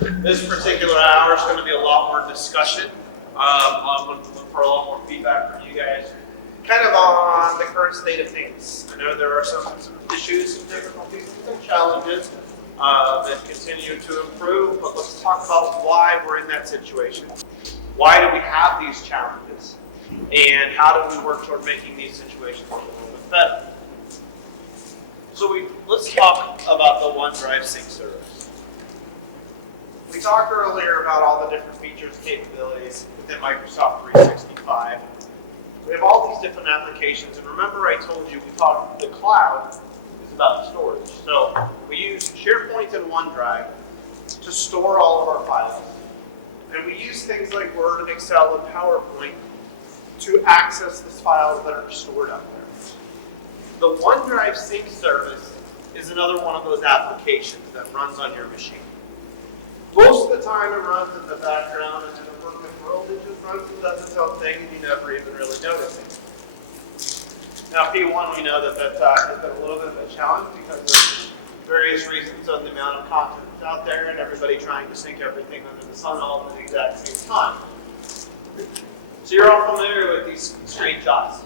This particular hour is going to be a lot more discussion. I'm going to look for a lot more feedback from you guys, kind of on the current state of things. I know there are some issues, some difficulties, and some challenges that continue to improve, but let's talk about why we're in that situation. Why do we have these challenges? And how do we work toward making these situations a little bit better? So let's talk about the OneDrive sync service. We talked earlier about all the different features and capabilities within Microsoft 365. We have all these different applications, and remember I told you the cloud is about storage. So we use SharePoint and OneDrive to store all of our files. And we use things like Word and Excel and PowerPoint to access these files that are stored up there. The OneDrive sync service is another one of those applications that runs on your machine. Most of the time it runs in the background, and in a perfect world it just runs and does its own thing and you never even really notice it. Now P1, we know that has been a little bit of a challenge because of various reasons on the amount of content that's out there and everybody trying to sync everything under the sun all at the exact same time. So you're all familiar with these screenshots,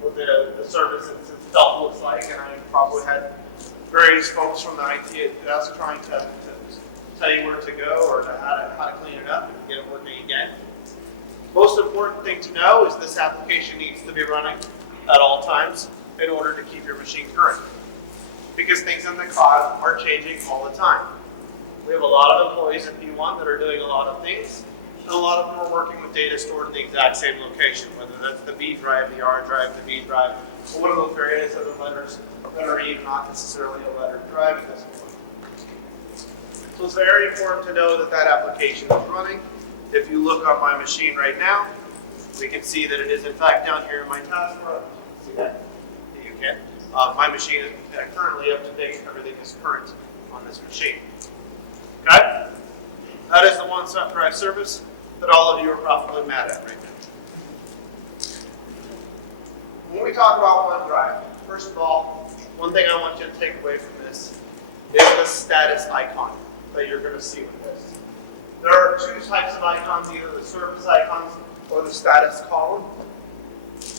what the service itself looks like, and I probably had various folks from the IT desk trying to tell you where to go or how to clean it up and get it working again. Most important thing to know is this application needs to be running at all times in order to keep your machine current, because things in the cloud are changing all the time. We have a lot of employees at P1 that are doing a lot of things, and a lot of them are working with data stored in the exact same location, whether that's the B drive, the R drive, the B drive, or one of those various other letters that are even not necessarily a lettered drive at this point. So it's very important to know that that application is running. If you look on my machine right now, we can see that it is in fact down here in my taskbar. See that? You can. My machine is currently up to date. Everything is current on this machine. Okay? That is the OneDrive service that all of you are probably mad at right now. When we talk about OneDrive, first of all, one thing I want you to take away from this is the status icon that you're going to see with this. There are two types of icons, either the service icons or the status column.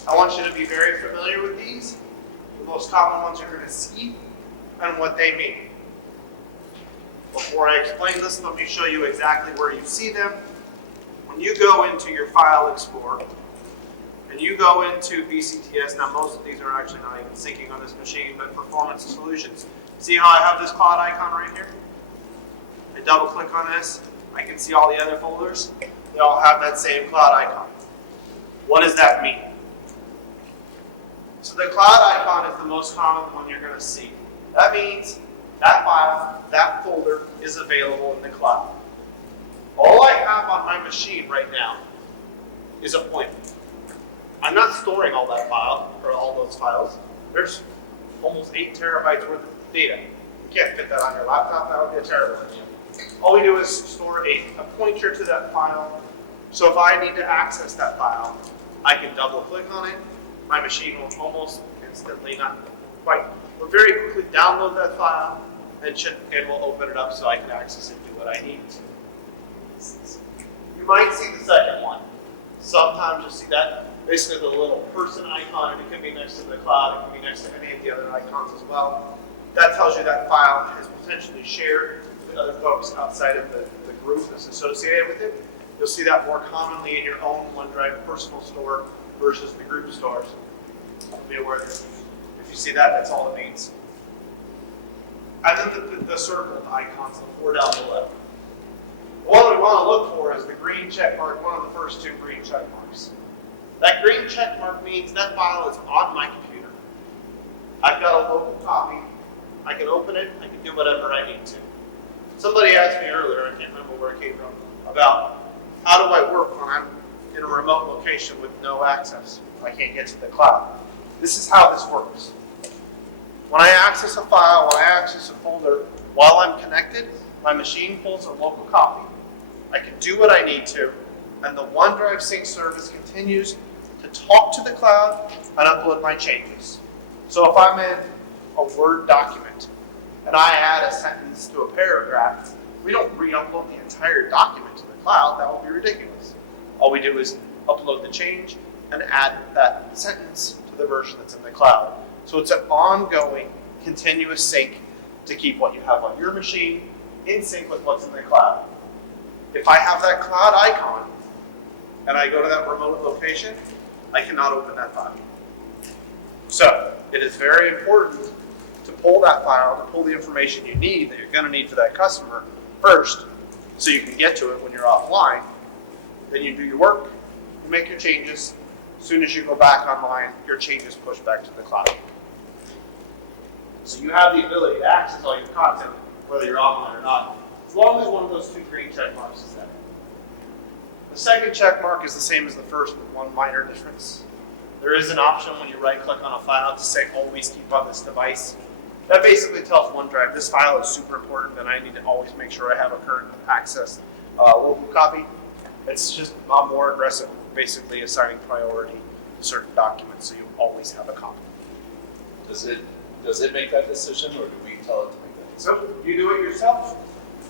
I want you to be very familiar with these. The most common ones you're going to see and what they mean. Before I explain this, let me show you exactly where you see them. When you go into your File Explorer and you go into VCTS, now most of these are actually not even syncing on this machine, but Performance Solutions. See how I have this cloud icon right here? I double click on this, I can see all the other folders. They all have that same cloud icon. What does that mean? So the cloud icon is the most common one you're going to see. That means that file, that folder is available in the cloud. All I have on my machine right now is appointment. I'm not storing all that file, or all those files. There's almost 8 terabytes worth of data. You can't fit that on your laptop, that would be a terrible idea. All we do is store a pointer to that file. So if I need to access that file, I can double click on it. My machine will almost instantly, not quite, but very quickly download that file and will open it up so I can access it and do what I need to. You might see the second one. Sometimes you'll see that, basically the little person icon, and it can be next to the cloud, it can be next to any of the other icons as well. That tells you that file is potentially shared with other folks outside of the group that's associated with it. You'll see that more commonly in your own OneDrive personal store versus the group stores. Be aware that if you see that, that's all it means. And then the circled icons, the 4 down below. What we want to look for is the green check mark, one of the first 2 green check marks. That green check mark means that file is on my computer. I've got a local copy. I can open it. I can do whatever I need to. Somebody asked me earlier, I can't remember where it came from, about how do I work when I'm in a remote location with no access. I can't get to the cloud. This is how this works. When I access a file, when I access a folder, while I'm connected, my machine pulls a local copy. I can do what I need to, and the OneDrive sync service continues to talk to the cloud and upload my changes. So if I'm in a Word document and I add a sentence to a paragraph, We don't re-upload the entire document to the cloud. That would be ridiculous. All we do is upload the change and add that sentence to the version that's in the cloud. So it's an ongoing, continuous sync to keep what you have on your machine in sync with what's in the cloud. If I have that cloud icon and I go to that remote location, I cannot open that file. So it is very important to pull that file, to pull the information you need that you're going to need for that customer first, so you can get to it when you're offline. Then you do your work, you make your changes. As soon as you go back online, your changes push back to the cloud. So you have the ability to access all your content, whether you're offline or not, as long as one of those two green check marks is there. The second check mark is the same as the first with one minor difference. There is an option when you right-click on a file to say always keep on this device. That basically tells OneDrive this file is super important and I need to always make sure I have a current access local copy. It's just more aggressive, basically assigning priority to certain documents so you always have a copy. Does it make that decision, or do we tell it to make that decision? So you do it yourself.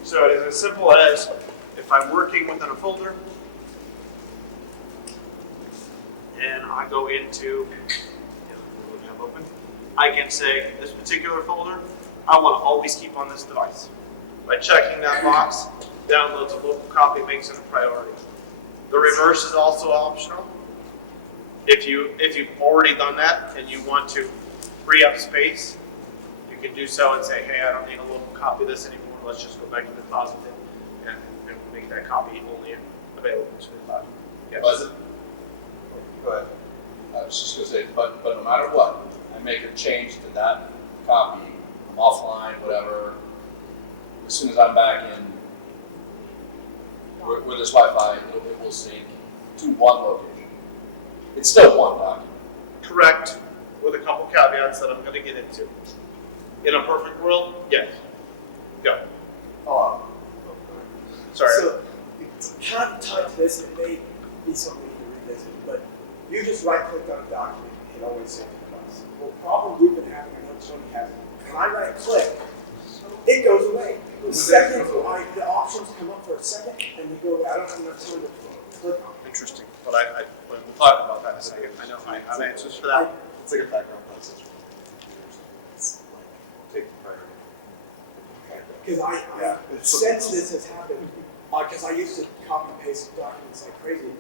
So it is as simple as if I'm working within a folder and I go into, what we have open, I can say this particular folder, I want to always keep on this device. By checking that box, downloads a local copy, makes it a priority. The reverse is also optional. If you've already done that and you want to free up space, you can do so and say, hey, I don't need a local copy of this anymore. Let's just go back to the closet and make that copy only available to the cloud. Yes. Go ahead. I was just going to say, but no matter what, I make a change to that copy, I'm offline, whatever. As soon as I'm back in, where there's Wi-Fi, it will sync to one location. It's still one document. Correct, with a couple caveats that I'm going to get into. In a perfect world, yes. Go. Sorry. So, kind of tied to this, it may be something you can revisit, but you just right-clicked on a document and always save it to us. Well, problem we've been having, I know Tony has, when I right-click, it goes away. The second, the options come up for a second, and they go away. I don't have enough time to click on it. Interesting, but we'll talk about that in a second. I know I have answers for that. It's like a background process. It's like take the priority. Because I since this has happened, because I used to copy and paste documents like crazy,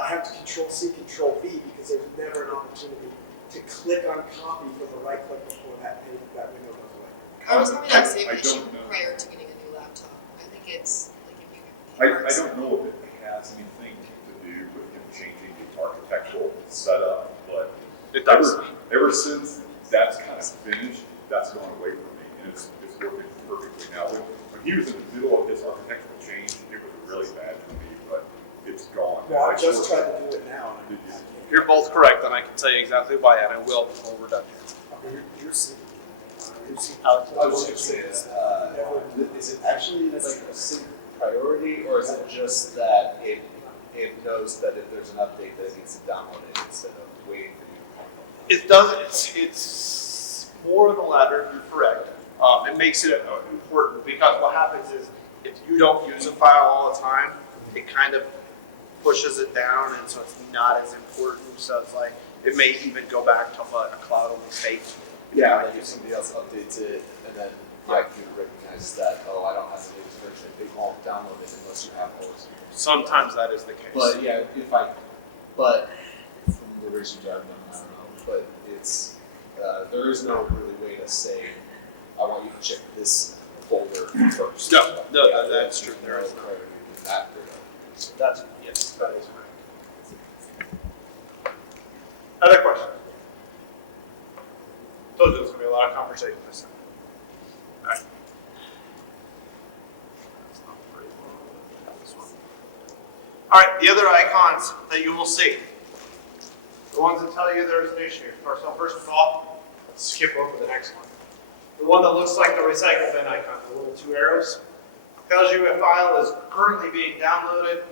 I have to Control-C, Control-V because there's never an opportunity to click on copy from the right click before that window goes away. I was having that same I issue don't know. prior to getting a new laptop. I think it's like if you I don't know if it has anything to do with him changing the architectural setup, but It does. ever since that's kind of finished, that's gone away from me, and it's working perfectly now. When he was in the middle of his architectural change, it was really bad for me, but it's gone. Well, I just tried to do it now. And I can't. You're both correct, and I can tell you exactly why, and I will before we're done here. You're seeing. Alex, I was just going to say, is it actually like a sync priority, or is it just that it knows that if there's an update that it needs to download it instead of waiting for you to come up? It does. It's more of the latter. You're correct. It makes it important because what happens is if you don't use a file all the time, it kind of pushes it down, and so it's not as important. So it's like it may even go back to a cloud-only state. Yeah, like if somebody else updates it, and then my computer recognizes that, oh, I don't have the latest version, they won't download it unless you have all this. Sometimes that is the case. But yeah, but from the research I've done, I don't know, but it's, there is no really way to say, I want you to check this folder first. No, that's true. There is no priority after that. So that's, yes, that is correct. Other questions? Told you there's going to be a lot of conversation this time. All right. That's not very well. This one. All right, the other icons that you will see. The ones that tell you there's an issue. So first of all, let's skip over the next one. The one that looks like the recycle bin icon, the little two arrows, tells you a file is currently being downloaded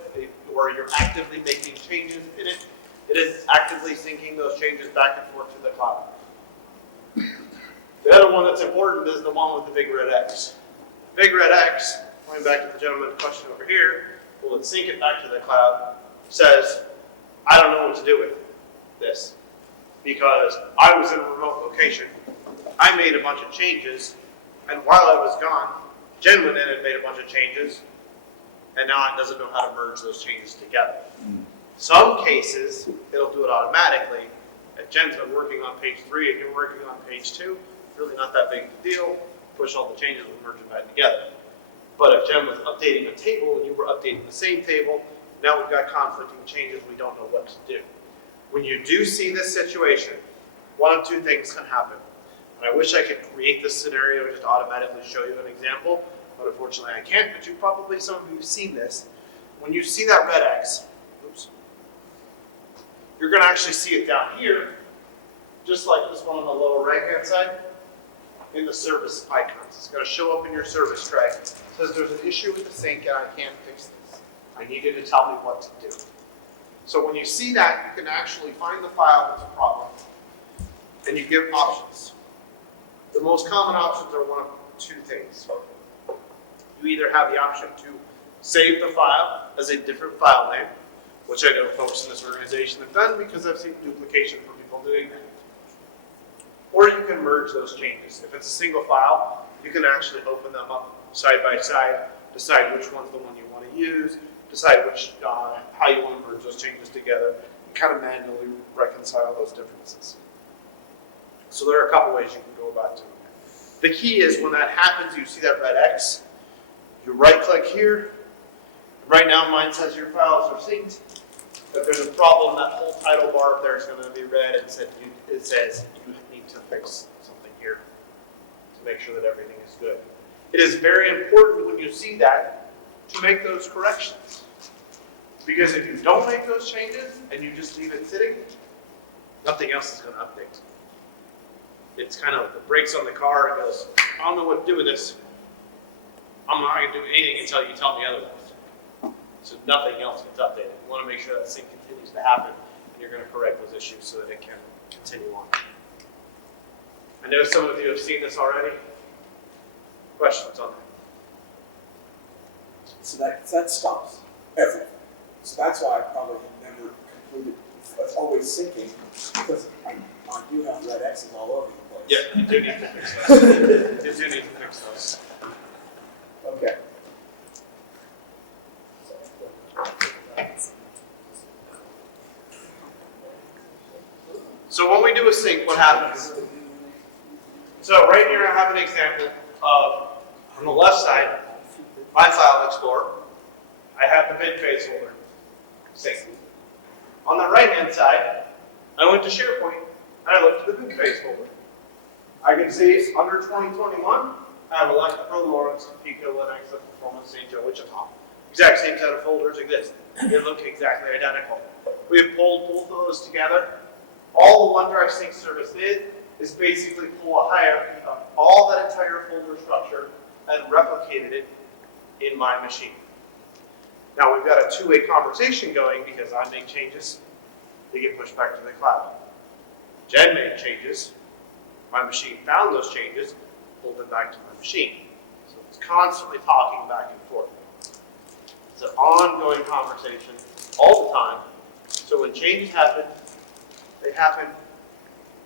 or you're actively making changes in it. It is actively syncing those changes back and forth to the cloud. The other one that's important is the one with the big red X. Big red X going back to the gentleman's question over here, will it sync it back to the cloud, says, I don't know what to do with this because I was in a remote location. I made a bunch of changes, and while I was gone, Jen went in and made a bunch of changes, and now it doesn't know how to merge those changes together. Some cases, it'll do it automatically. If Jen's been working on page 3 and you're working on page 2, it's really not that big of a deal. Push all the changes and merge them back together. But if Jen was updating a table and you were updating the same table, now we've got conflicting changes, we don't know what to do. When you do see this situation, one of two things can happen. And I wish I could create this scenario and just automatically show you an example, but unfortunately I can't, but some of you have seen this. When you see that red X, oops, you're gonna actually see it down here, just like this one on the lower right-hand side, in the service icons. It's gonna show up in your service tray. It says there's an issue with the sync and I can't fix this. I need you to tell me what to do. So when you see that, you can actually find the file that's a problem, and you give options. The most common options are one of two things. You either have the option to save the file as a different file name, which I know folks in this organization have done because I've seen duplication for people doing that. Or you can merge those changes. If it's a single file, you can actually open them up side by side, decide which one's the one you want to use, decide which how you want to merge those changes together, and kind of manually reconcile those differences. So there are a couple ways you can go about doing that. The key is when that happens, you see that red X, you right click here. Right now mine says your files are synced. If there's a problem, that whole title bar up there is going to be red and it says you need to fix something here to make sure that everything is good. It is very important when you see that to make those corrections. Because if you don't make those changes and you just leave it sitting, nothing else is going to update. It's kind of the brakes on the car and goes, I don't know what to do with this. I'm not going to do anything until you tell me otherwise. So nothing else gets updated. You want to make sure that sync continues to happen and you're going to correct those issues so that it can continue on. I know some of you have seen this already. Questions on that? So that stops everything. So that's why I probably have never concluded it's always syncing, because I do have red X's all over the place. Yeah, you do need to fix those. You do need to fix those. Okay. So when we do a sync, what happens? So right here I have an example of, on the left side, my file explorer. I have the bin phase folder synced. On the right hand side, I went to SharePoint and I looked at the bin phase folder. I can see under 2021, I have Alexa Pro Lawrence, Pico, Linux, Performance, St. Joe, Wichita. Exact same set of folders exist. They look exactly identical. We have pulled both of those together. All the OneDrive Sync service did is basically pull a hierarchy of all that entire folder structure and replicated it in my machine. Now we've got a two-way conversation going because I make changes, they get pushed back to the cloud. Jen made changes, my machine found those changes, pulled them back to my machine. So it's constantly talking back and forth. It's an ongoing conversation all the time. So when changes happen, they happen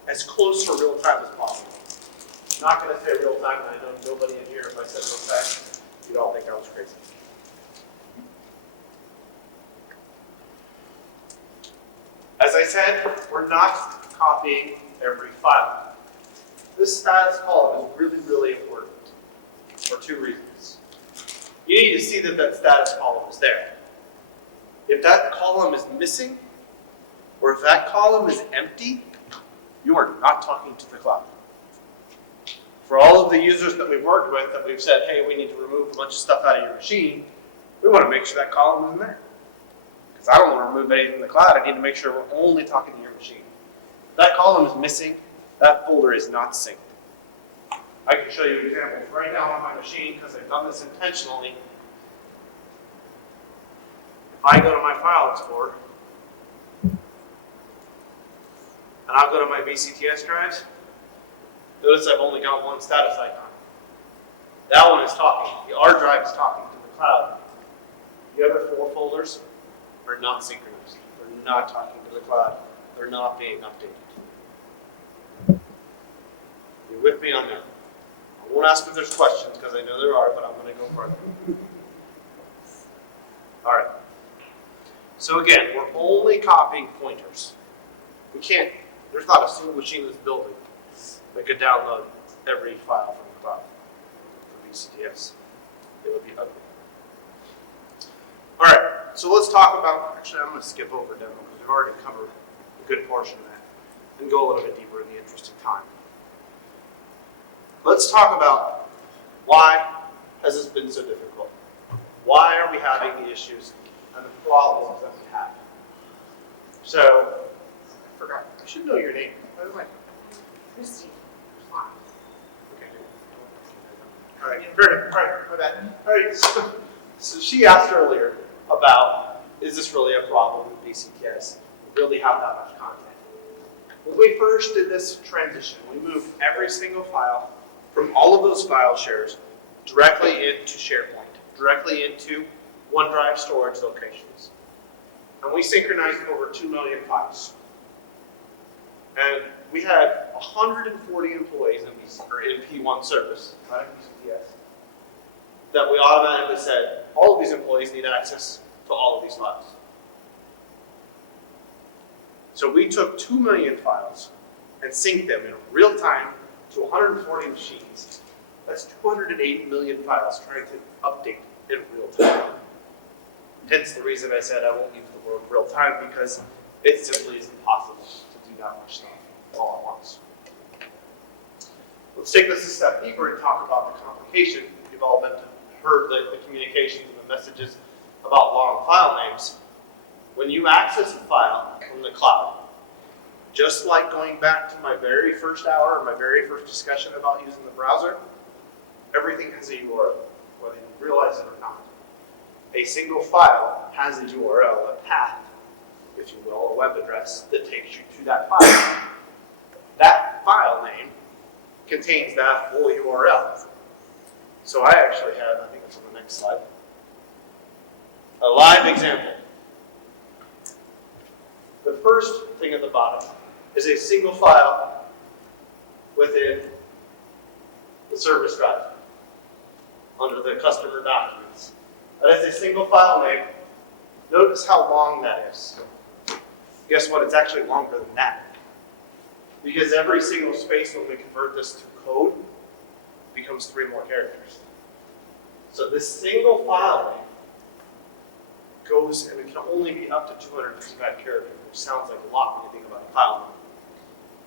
as close to real time as possible. I'm not going to say real time, and I know nobody in here, if I said real time, you'd all think I was crazy. As I said, we're not copying every file. This status column is really, really important for two reasons. You need to see that that status column is there. If that column is missing, or if that column is empty, you are not talking to the cloud. For all of the users that we've worked with, that we've said, hey, we need to remove a bunch of stuff out of your machine, we want to make sure that column is there. Because I don't want to remove anything from the cloud, I need to make sure we're only talking to your machine. If that column is missing, that folder is not synced. I can show you examples right now on my machine, because I've done this intentionally. If I go to my file explorer, and I'll go to my VCTS drives, notice I've only got one status icon. That one is talking. The R drive is talking to cloud. The other 4 folders are not synchronized. They're not talking to the cloud. They're not being updated. You with me on that? I won't ask if there's questions because I know there are, but I'm going to go further. All right. So again, we're only copying pointers. We can't, there's not a single machine in this building that could download every file from the cloud for BCTS. It would be ugly. All right, so let's talk about, actually I'm going to skip over demo because we've already covered a good portion of that and go a little bit deeper in the interest of time. Let's talk about why has this been so difficult? Why are we having the issues and the problems that we have? So, I forgot, I should know your name, by the way. Christine. Okay. All right, fair enough. All right, my bad. All right, so she asked earlier about, is this really a problem with BCTS? We really have that much content. When we first did this transition, we moved every single file from all of those file shares directly into SharePoint, directly into OneDrive storage locations. And we synchronized over 2 million files. And we had 140 employees in P1 service, not in BCTS, that we automatically said, all of these employees need access to all of these files. So we took 2 million files and synced them in real time to 140 machines. That's 280 million files trying to update in real time. Hence the reason I said I won't use the word real time, because it simply is impossible to do that much stuff all at once. Let's take this a step deeper and talk about the complication. You've all heard the communications and the messages about long file names. When you access a file from the cloud, just like going back to my very first hour or my very first discussion about using the browser, everything has a URL, whether you realize it or not. A single file has a URL, a path, if you will, a web address that takes you to that file. That file name contains that full URL. So I actually have, I think it's on the next slide, a live example. The first thing at the bottom is a single file within the service drive under the customer documents. That is a single file name. Notice how long that is. Guess what? It's actually longer than that. Because every single space when we convert this to code becomes 3 more characters. So this single file name goes, and it can only be up to 255 characters, which sounds like a lot when you think about a file name.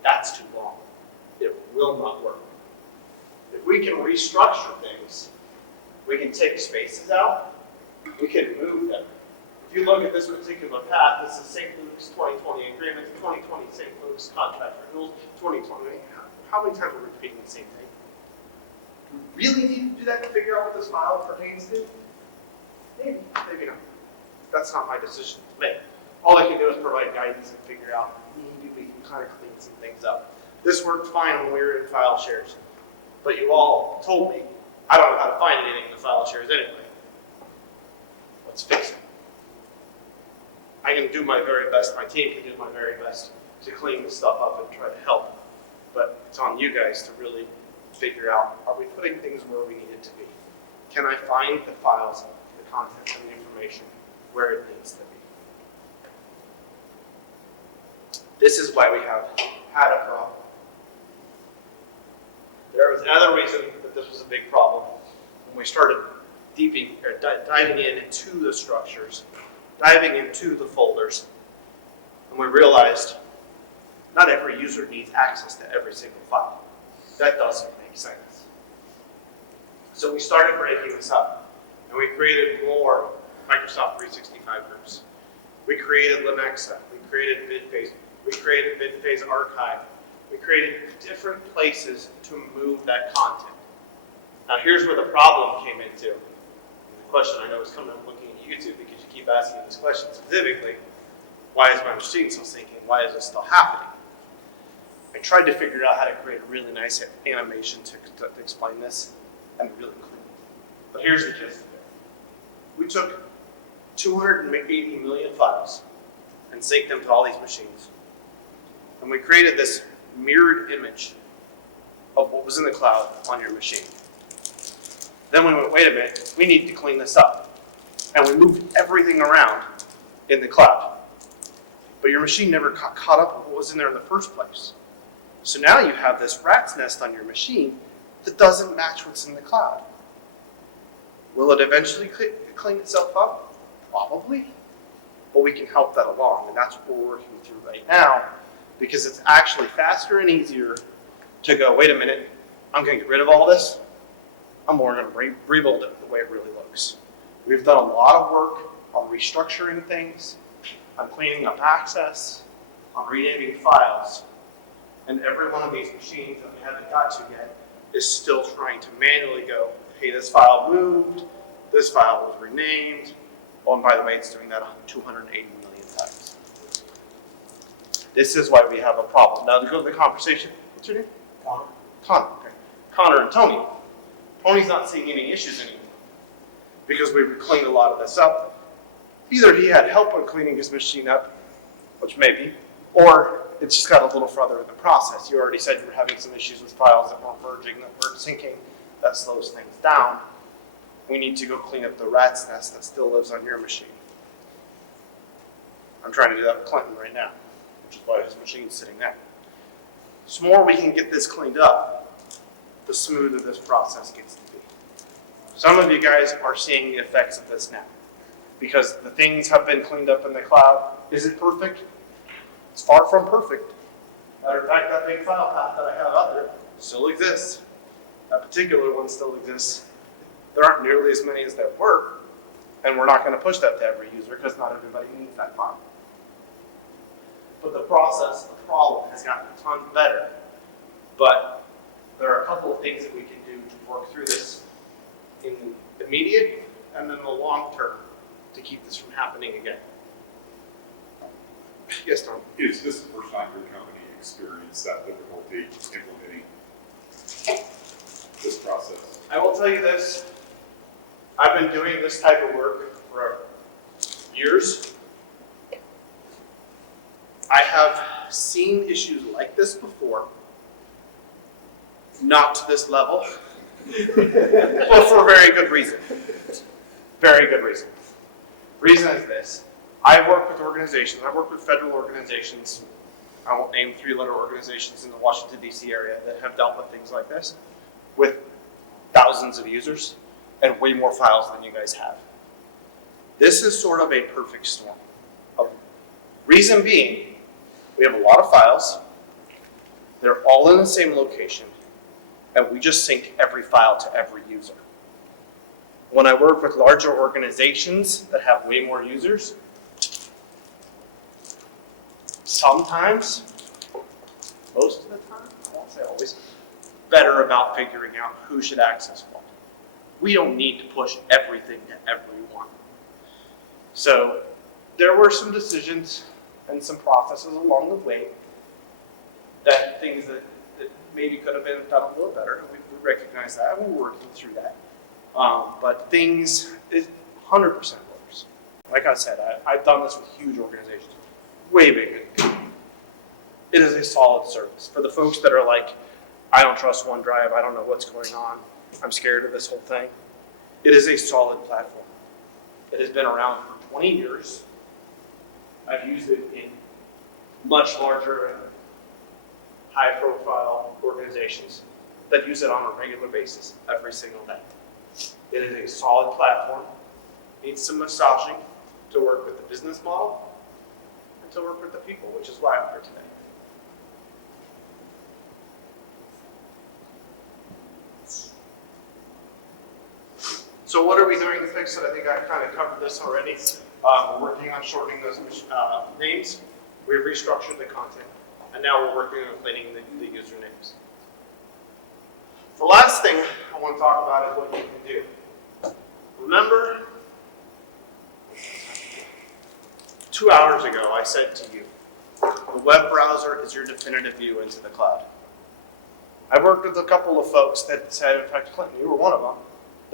That's too long. It will not work. If we can restructure things, we can take spaces out, we can move them. If you look at this particular path, this is St. Luke's 2020 agreements, 2020 St. Luke's contract renewals, 2020. How many times are we repeating the same thing? Do we really need to do that to figure out what this file pertains to? Maybe, maybe not. That's not my decision to make. All I can do is provide guidance and figure out maybe we can kind of clean some things up. This worked fine when we were in file shares, but you all told me I don't know how to find anything in the file shares anyway. Let's fix it. I can do my very best, my team can do my very best to clean this stuff up and try to help, but it's on you guys to really figure out, are we putting things where we need it to be? Can I find the files, the content, and the information where it needs to be? This is why we have had a problem. There was another reason that this was a big problem when we started diving into the structures, diving into the folders, and we realized not every user needs access to every single file. That doesn't make sense. So we started breaking this up, and we created more Microsoft 365 groups. We created Lenexa, we created BidPhase, we created BidPhase Archive. We created different places to move that content. Now here's where the problem came into. The question I know is coming up looking at YouTube because you keep asking this question specifically. Why is my machine still syncing? Why is this still happening? I tried to figure out how to create a really nice animation to explain this and really clean. But here's the gist of it. We took 280 million files and synced them to all these machines. And we created this mirrored image of what was in the cloud on your machine. Then we went, wait a minute, we need to clean this up. And we moved everything around in the cloud. But your machine never caught up with what was in there in the first place. So now you have this rat's nest on your machine that doesn't match what's in the cloud. Will it eventually clean itself up? Probably. But we can help that along, and that's what we're working through right now, because it's actually faster and easier to go, wait a minute, I'm going to get rid of all this. I'm more going to rebuild it the way it really looks. We've done a lot of work on restructuring things, on cleaning up access, on renaming files. And every one of these machines that we haven't got to yet is still trying to manually go, hey, this file moved, this file was renamed. Oh, and by the way, it's doing that 280 million times. This is why we have a problem. Now to go to the conversation, what's your name? Connor. Connor, okay. Connor and Tony. Tony's not seeing any issues anymore because we've cleaned a lot of this up. Either he had help on cleaning his machine up, which may be, or it's just got a little further in the process. You already said you were having some issues with files that weren't merging, that weren't syncing. That slows things down. We need to go clean up the rat's nest that still lives on your machine. I'm trying to do that with Clinton right now, which is why his machine's sitting there. The more we can get this cleaned up, the smoother this process gets to be. Some of you guys are seeing the effects of this now, because the things have been cleaned up in the cloud. Is it perfect? It's far from perfect. Matter of fact, that big file path that I have out there still exists. That particular one still exists. There aren't nearly as many as there were, and we're not going to push that to every user because not everybody needs that file. But the process, the problem has gotten a ton better. But there are a couple of things that we can do to work through this in the immediate and then the long term to keep this from happening again. Yes, Tom? Is this the first time your company experienced that difficulty implementing this process? I will tell you this. I've been doing this type of work for years. I have seen issues like this before. Not to this level, but for a very good reason. Very good reason. Reason is this. I work with organizations, I work with federal organizations, I won't name three-letter organizations in the Washington, D.C. area that have dealt with things like this, with thousands of users and way more files than you guys have. This is sort of a perfect storm. Reason being, we have a lot of files, they're all in the same location, and we just sync every file to every user. When I work with larger organizations that have way more users, sometimes, most of the time, I won't say always, better about figuring out who should access what. We don't need to push everything to everyone. So there were some decisions and some processes along the way that things that maybe could have been done a little better, and we recognize that, and we're working through that. But things is 100% works. Like I said, I've done this with huge organizations, way bigger. It is a solid service. For the folks that are like, I don't trust OneDrive, I don't know what's going on, I'm scared of this whole thing. It is a solid platform. It has been around for 20 years. I've used it in much larger and high-profile organizations that use it on a regular basis every single day. It is a solid platform. Needs some massaging to work with the business model and to work with the people, which is why I'm here today. So what are we doing to fix it? I think I kind of covered this already. We're working on shortening those names. We've restructured the content, and now we're working on cleaning the usernames. The last thing I want to talk about is what you can do. Remember, 2 hours ago I said to you, the web browser is your definitive view into the cloud. I worked with a couple of folks that said, in fact, Clinton, you were one of them,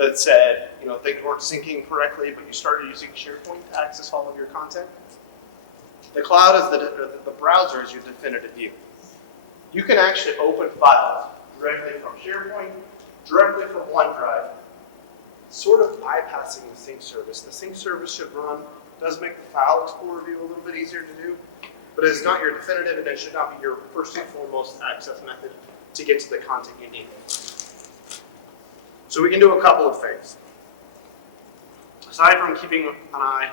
that said, things weren't syncing correctly, but you started using SharePoint to access all of your content. The cloud is the browser is your definitive view. You can actually open files directly from SharePoint, directly from OneDrive, sort of bypassing the sync service. The sync service should run, does make the file explorer view a little bit easier to do, but it's not your definitive, and it should not be your first and foremost access method to get to the content you need. So we can do a couple of things. Aside from keeping an eye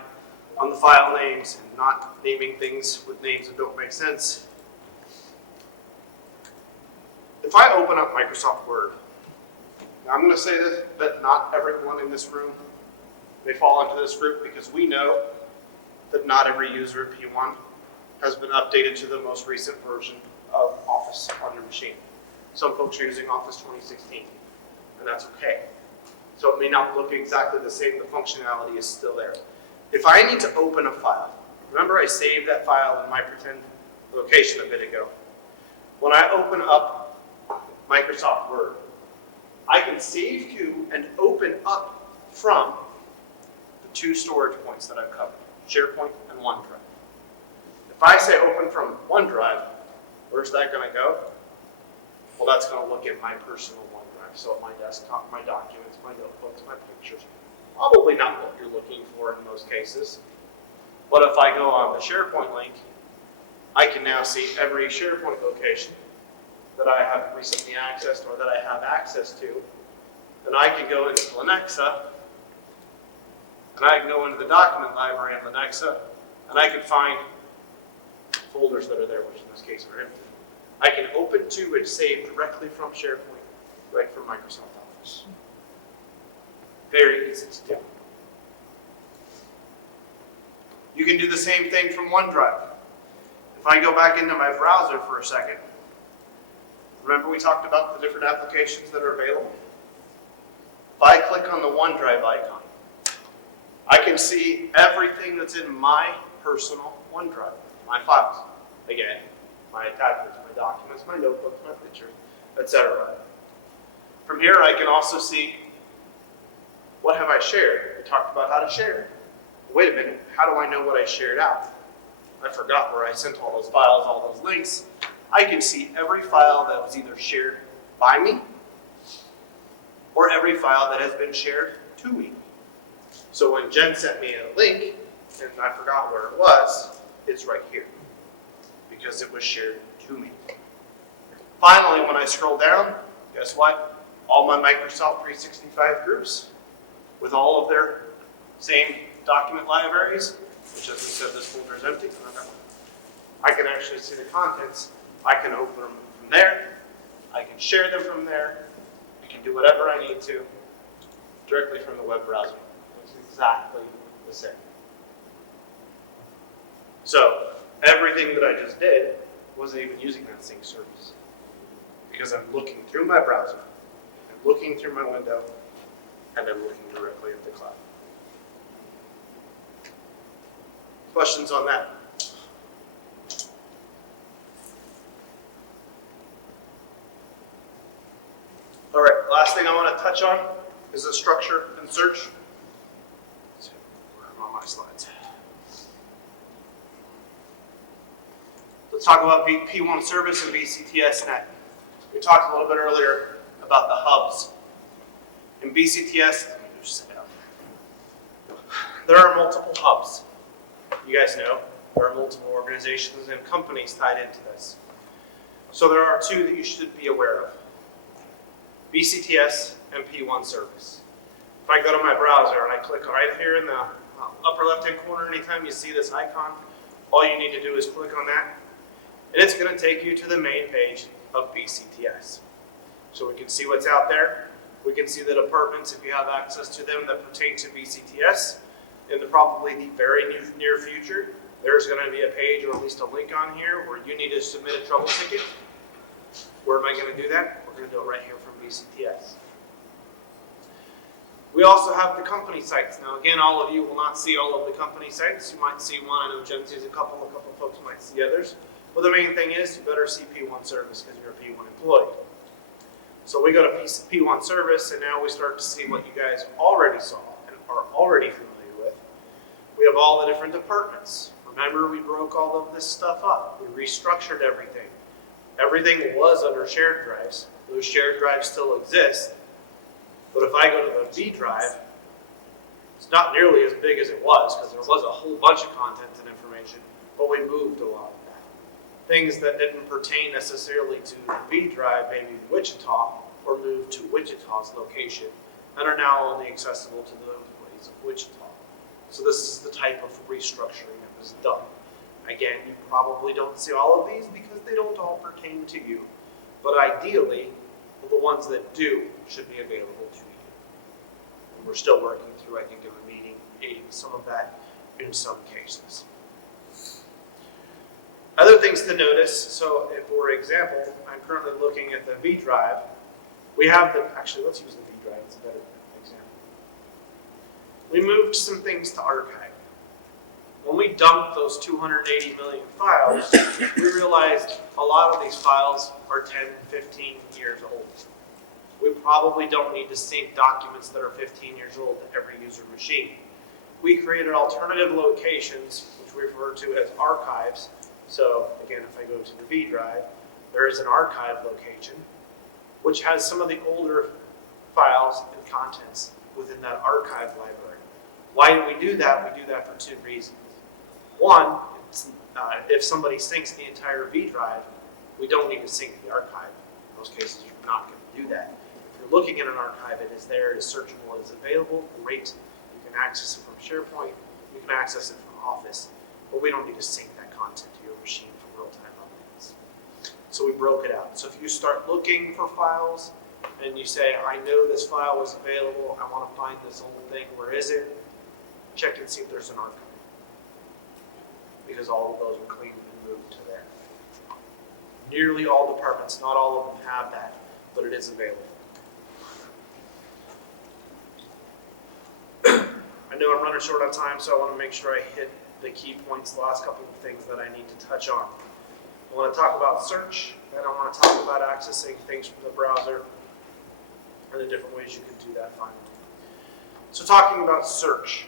on the file names and not naming things with names that don't make sense, if I open up Microsoft Word, now I'm going to say this, that not everyone in this room may fall into this group, because we know that not every user at P1 has been updated to the most recent version of Office on your machine. Some folks are using Office 2016, and that's okay. So it may not look exactly the same, the functionality is still there. If I need to open a file, remember I saved that file in my pretend location a bit ago. When I open up Microsoft Word, I can save to and open up from the two storage points that I've covered, SharePoint and OneDrive. If I say open from OneDrive, where's that going to go? Well, that's going to look at my personal OneDrive. So at my desktop, my documents, my notebooks, my pictures. Probably not what you're looking for in most cases. But if I go on the SharePoint link, I can now see every SharePoint location that I have recently accessed or that I have access to. And I can go into Lenexa, and I can go into the document library in Lenexa, and I can find folders that are there, which in this case are empty. I can open to and save directly from SharePoint, right from Microsoft Office. Very easy to do. You can do the same thing from OneDrive. If I go back into my browser for a second, remember we talked about the different applications that are available? If I click on the OneDrive icon, I can see everything that's in my personal OneDrive, my files. Again, my attachments, my documents, my notebooks, my pictures, etc. From here, I can also see what have I shared. We talked about how to share. Wait a minute, how do I know what I shared out? I forgot where I sent all those files, all those links. I can see every file that was either shared by me or every file that has been shared to me. So when Jen sent me a link, and I forgot where it was, it's right here because it was shared to me. Finally, when I scroll down, guess what? All my Microsoft 365 groups with all of their same document libraries, which as we said, this folder is empty. I can actually see the contents. I can open them from there. I can share them from there. I can do whatever I need to directly from the web browser. It's exactly the same. So everything that I just did wasn't even using that sync service because I'm looking through my browser, I'm looking through my window, and I'm looking directly at the cloud. Questions on that? All right, last thing I want to touch on is the structure and search. So, where are my slides? Let's talk about P1 service and BCTS net. We talked a little bit earlier about the hubs. In BCTS, let me just sit down. There are multiple hubs. You guys know there are multiple organizations and companies tied into this. So there are two that you should be aware of. BCTS and P1 service. If I go to my browser and I click right here in the upper left-hand corner, anytime you see this icon, all you need to do is click on that, and it's going to take you to the main page of BCTS. So we can see what's out there. We can see the departments, if you have access to them, that pertain to BCTS. In probably the very near future, there's going to be a page or at least a link on here where you need to submit a trouble ticket. Where am I going to do that? We're going to do it right here from BCTS. We also have the company sites. Now again, all of you will not see all of the company sites. You might see one. I know Jen sees a couple folks might see others. Well, the main thing is you better see P1 service because you're a P1 employee. So we go to P1 service, and now we start to see what you guys already saw and are already familiar with. We have all the different departments. Remember, we broke all of this stuff up. We restructured everything. Everything was under shared drives. Those shared drives still exist. But if I go to the V drive, it's not nearly as big as it was because there was a whole bunch of content and information, but we moved a lot of that. Things that didn't pertain necessarily to the V drive, maybe Wichita, or moved to Wichita's location, and are now only accessible to the employees of Wichita. So this is the type of restructuring that was done. Again, you probably don't see all of these because they don't all pertain to you. But ideally, the ones that do should be available to you. And we're still working through, I think, in the meeting, some of that in some cases. Other things to notice, so if, for example, I'm currently looking at the V drive, we have actually let's use the V drive, it's a better example. We moved some things to archive. When we dumped those 280 million files, we realized a lot of these files are 10, 15 years old. We probably don't need to sync documents that are 15 years old to every user machine. We created alternative locations, which we refer to as archives. So again, if I go to the V drive, there is an archive location, which has some of the older files and contents within that archive library. Why do we do that? We do that for two reasons. One, if somebody syncs the entire V drive, we don't need to sync the archive. In most cases, you're not going to do that. If you're looking at an archive, it is there, it is searchable, it is available, great. You can access it from SharePoint, you can access it from Office, but we don't need to sync that content to your machine for real-time updates. So we broke it out. So if you start looking for files, and you say, I know this file was available, I want to find this old thing, where is it? Check and see if there's an archive. Because all of those were cleaned and moved to there. Nearly all departments, not all of them have that, but it is available. I know I'm running short on time, so I want to make sure I hit the key points, the last couple of things that I need to touch on. I want to talk about search, and I want to talk about accessing things from the browser, and the different ways you can do that finally. So talking about search.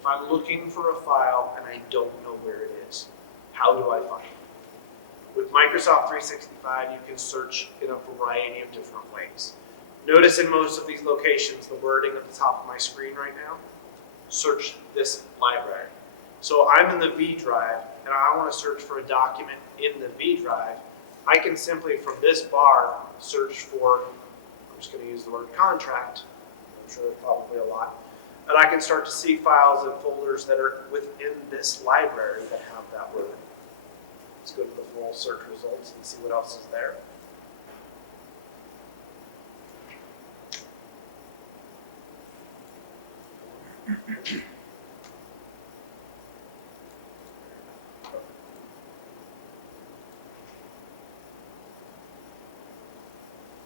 If I'm looking for a file and I don't know where it is, how do I find it? With Microsoft 365, you can search in a variety of different ways. Notice in most of these locations, the wording at the top of my screen right now, search this library. So I'm in the V drive and I want to search for a document in the V drive. I can simply, from this bar, search for, I'm just going to use the word contract. I'm sure there's probably a lot. And I can start to see files and folders that are within this library that have that word. Let's go to the full search results and see what else is there.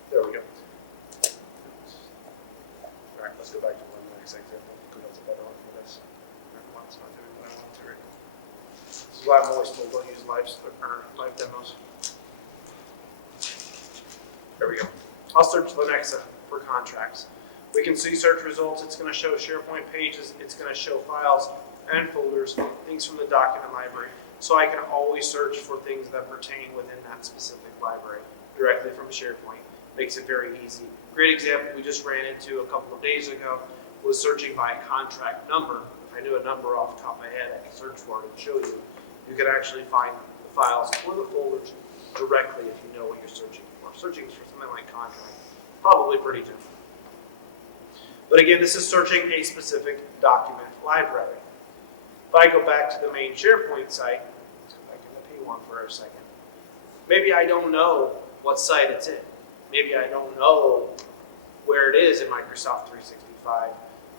There we go. All right, let's go back to the next example. Because that's a better one for this. It's not doing what I want to right now. This is why I'm always told don't use live demos. There we go. I'll search Lenexa for contracts. We can see search results. It's going to show SharePoint pages. It's going to show files and folders, things from the document library. So I can always search for things that pertain within that specific library directly from SharePoint. Makes it very easy. Great example we just ran into a couple of days ago was searching by contract number. If I knew a number off the top of my head, I could search for it and show you. You can actually find the files or the folders directly if you know what you're searching for. Searching for something like contract, probably pretty different. But again, this is searching a specific document library. If I go back to the main SharePoint site, let's go back in the P1 for a second. Maybe I don't know what site it's in. Maybe I don't know where it is in Microsoft 365.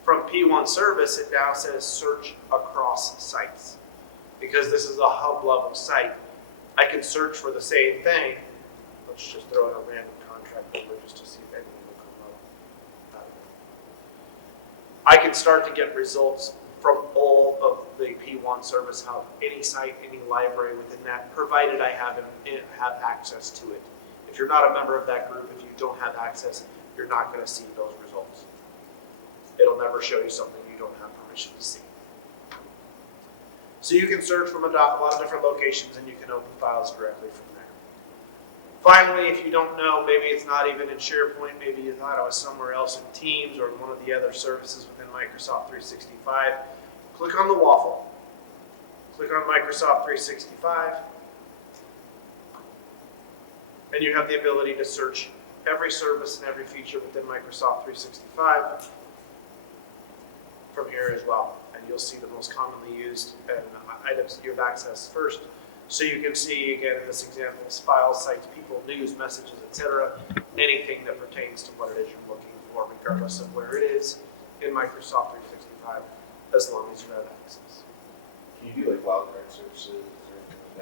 From P1 service, it now says search across sites. Because this is a hub level site, I can search for the same thing. Let's just throw in a random contract number just to see if anything will come up. I can start to get results from all of the P1 Service Hub, any site, any library within that, provided I have access to it If you're not a member of that group, if you don't have access, you're not going to see those results. It'll never show you something you don't have permission to see. So you can search from a lot of different locations and you can open files directly from there. Finally, if you don't know, maybe it's not even in SharePoint, maybe you thought it was somewhere else in Teams or one of the other services within Microsoft 365, click on the waffle. Click on Microsoft 365, and you have the ability to search every service and every feature within Microsoft 365 from here as well. And you'll see the most commonly used items that you have access first. So you can see, again, in this example, files, sites, people, news, messages, etc. Anything that pertains to what it is you're looking for, regardless of where it is in Microsoft 365, as long as you have access. Can you do like wildcard searches or anything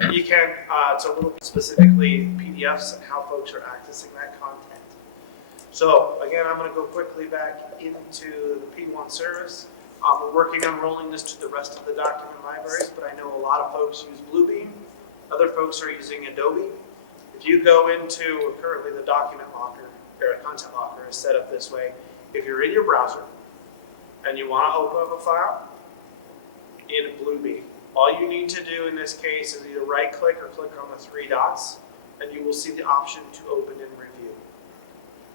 like that? You can. It's a little bit specifically PDFs and how folks are accessing that content. So again, I'm going to go quickly back into the P1 service. We're working on rolling this to the rest of the document libraries, but I know a lot of folks use Bluebeam. Other folks are using Adobe. If you go into currently the document locker, or content locker is set up this way. If you're in your browser and you want to open up a file in Bluebeam, all you need to do in this case is either right click or click on the three dots and you will see the option to open and review.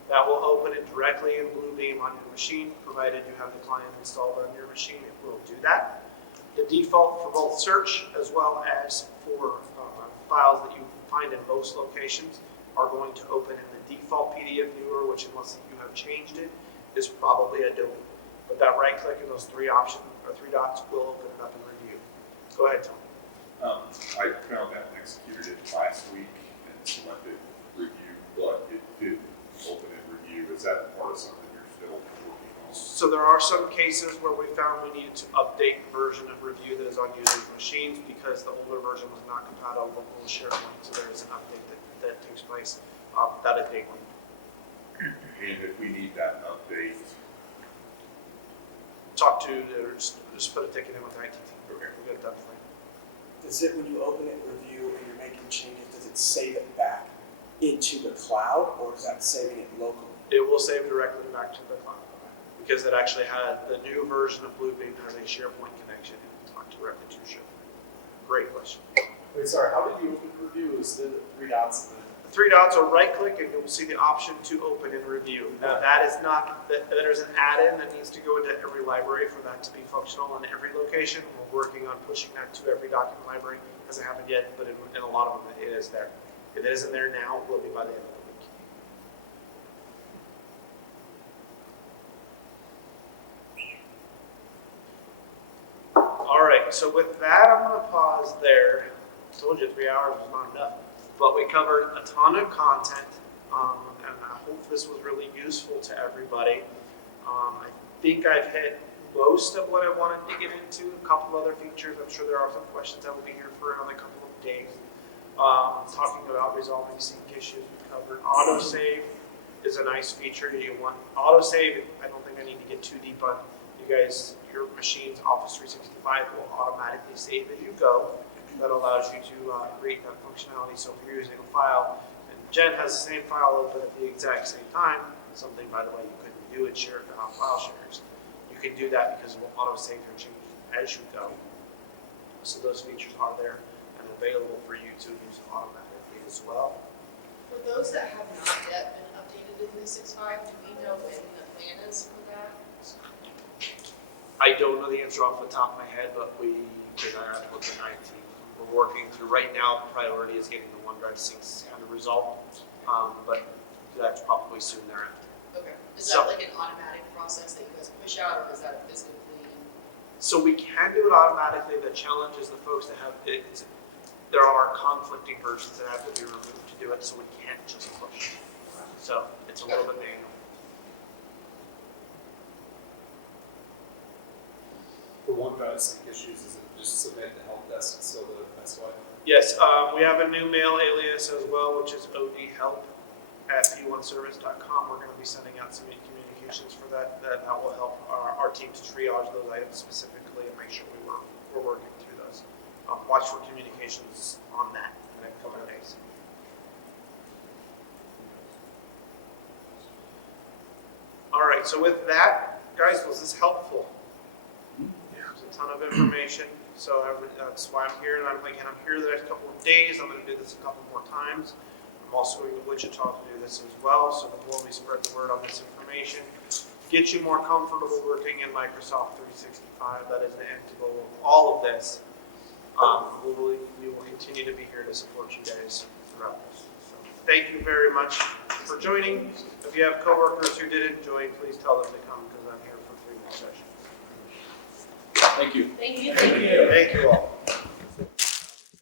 That will open it directly in Bluebeam on your machine, provided you have the client installed on your machine. It will do that. The default for both search as well as for files that you find in most locations are going to open in the default PDF viewer, which unless you have changed it, is probably Adobe. But that right click and those three dots will open it up and review. Go ahead, Tom. I found that and executed it last week and selected review, but it didn't open and review. Is that part of something you're still working on? So there are some cases where we found we needed to update the version of review that is on users' machines because the older version was not compatible with SharePoint. So there is an update that takes place. That is day one. And if we need that update, Talk to, just put a ticket in with IT team. Okay, we'll get it done for you. Does it, when you open it, review, and you're making changes, does it save it back into the cloud, or is that saving it locally? It will save directly back to the cloud because it actually had the new version of Bluebeam has a SharePoint connection and will talk directly to SharePoint. Great question. Wait, sorry, how did you open review? Is the three dots and then? The three dots are right click and you'll see the option to open and review. Now that is not, there's an add-in that needs to go into every library for that to be functional in every location. We're working on pushing that to every document library. It hasn't happened yet, but in a lot of them it is there. If it isn't there now, it will be by the end of the week. All right, so with that, I'm going to pause there. I told you 3 hours was not enough, but we covered a ton of content, and I hope this was really useful to everybody. I think I've hit most of what I wanted to get into. A couple other features. I'm sure there are some questions that will be here for another couple of days. Talking about resolving sync issues, we covered autosave is a nice feature. You want autosave? I don't think I need to get too deep on you guys. Your machine's Office 365 will automatically save as you go. That allows you to create that functionality. So if you're using a file and Jen has the same file open at the exact same time, something by the way you couldn't do in file shares, you can do that because it will autosave your changes as you go. So those features are there and available for you to use automatically as well. For those that have not yet been updated in 365, do we know when the plan is for that? I don't know the answer off the top of my head, but because I have to look at IT. We're working through right now. The priority is getting the OneDrive syncs kind of resolved, but that's probably soon thereafter. Okay. Is that like an automatic process that you guys push out, or is that physically? So we can do it automatically. The challenge is the folks that have it. There are conflicting versions that have to be removed to do it, so we can't just push. So it's a little bit manual. For OneDrive sync issues, is it just submit the help desk and still the best way? Yes, we have a new mail alias as well, which is odhelp@p1service.com. We're going to be sending out some communications for that. That will help our teams triage those items specifically and make sure we're working through those. Watch for communications on that in the next couple of days. right, so with that, guys, was this helpful? There's a ton of information, so that's why I'm here, and I'm here the next couple of days. I'm gonna do this a couple more times. I'm also going to Wichita to do this as well, so the more we spread the word on this information, get you more comfortable working in Microsoft 365. That is the end goal of all of this. We will continue to be here to support you guys throughout this. So, thank you very much for joining. If you have coworkers who didn't join, please tell them to come because I'm here for 3 more sessions. Thank you. Thank you. Thank you all.